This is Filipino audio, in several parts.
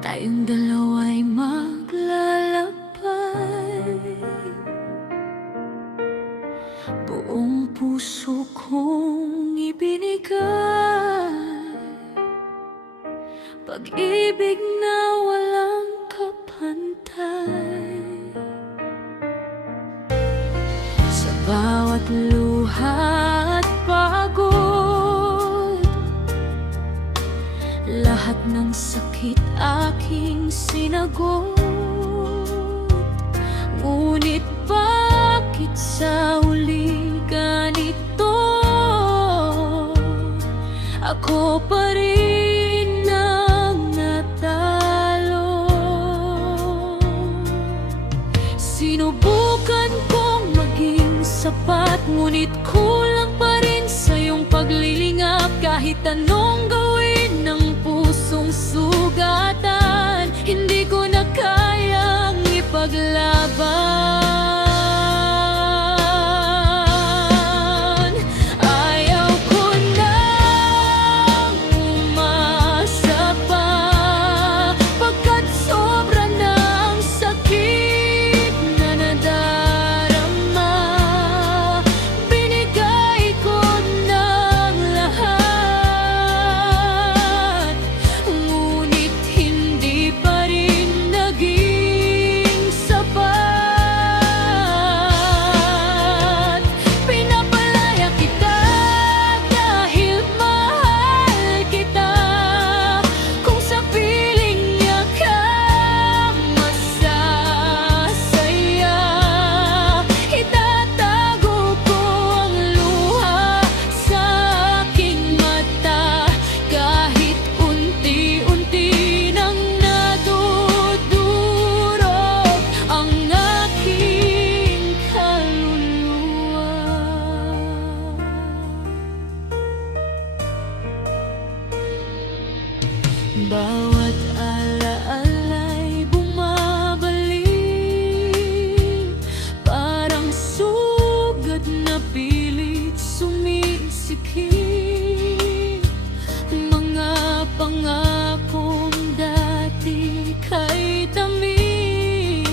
tayong dalawa'y maglalakbay. Buong puso kong ibinigay, pag-ibig na walang kapantay. Sa bawat luha at pagod, lahat ng sakit aking sinagot. Ngunit bakit sa huli ganito? Ako pa rin ang natalo. Sinubukan kong maging sapat, ngunit kulang pa rin sa iyong paglilingap. Kahit anong gawin ng pusong sugatan, hindi ko na kayang ipaglaban. Ayaw ko nang umasa pa, pagkat sobra ng sakit na nadarama. Binigay ko ng lahat, ngunit hindi pa rin naging sapat. Pinapalaya kita dahil mahal kita. Kung sa piling niya ka masasaya, itatago ko ang luha sa aking mata. Kahit unti-unti nang nadudurog ang aking kaluluwa. Bawat alaala'y bumabalik, parang sugat na pilit sumisikip. Mga pangakong dati kay tamis,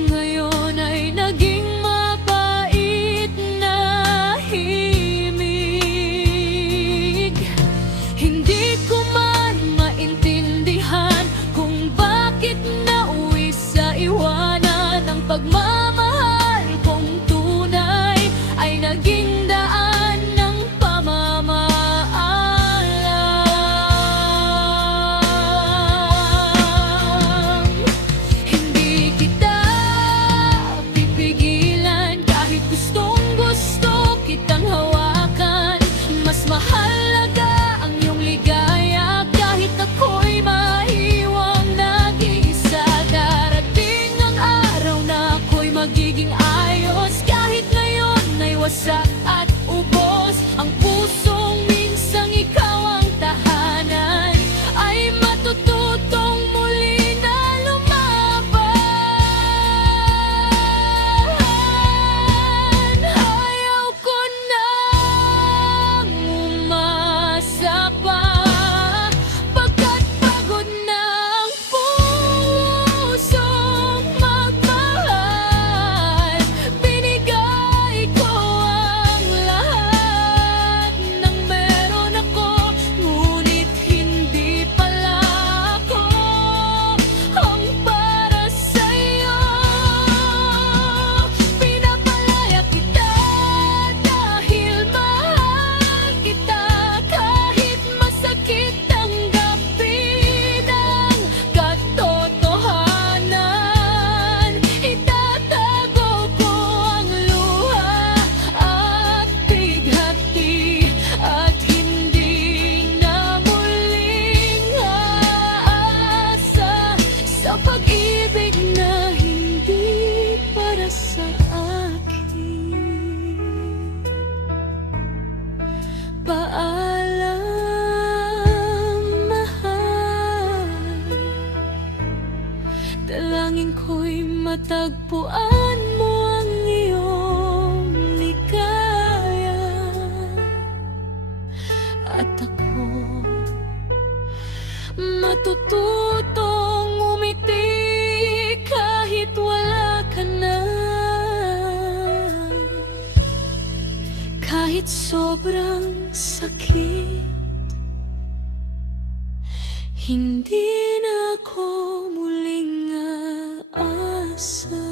ngayon ay naging mapait na himig. Hindi ko man maintindihan kung bakit nauwi sa iwanan. Ang pagmamahal kong tunay ay naging daan ng pamamaalam. Hindi kita pipigilan kahit gustong-gusto kitang hawakan. Mas mahalaga ang iyong ligaya kahit ako'y maiwang nag-iisa. Darating ang araw na ako'y magiging ayos, kahit ngayon ay wasak at ubos. Ang pusong minsang ikaw ang tahanan ay matututong muli na lumaban. Ayaw ko nang umasa pa, pagkat pagod na ang pusong magmahal. Binigay ko ang lahat ng meron ako, ngunit hindi pala ako ang para sa'yo. Pinapalaya kita dahil mahal kita. Kahit masakit tanggapin ang katotohanan, itatago ko ang luha at bighati, at hindi na muling aasa sa pag-ibig na hindi para sa akin. Paalam, mahal. Dalangin ko'y matagpuan mo ang iyong ligaya. At ako matututong umiti kahit wala ka na. Kahit sobrang sakit, hindi na ako muling aasa.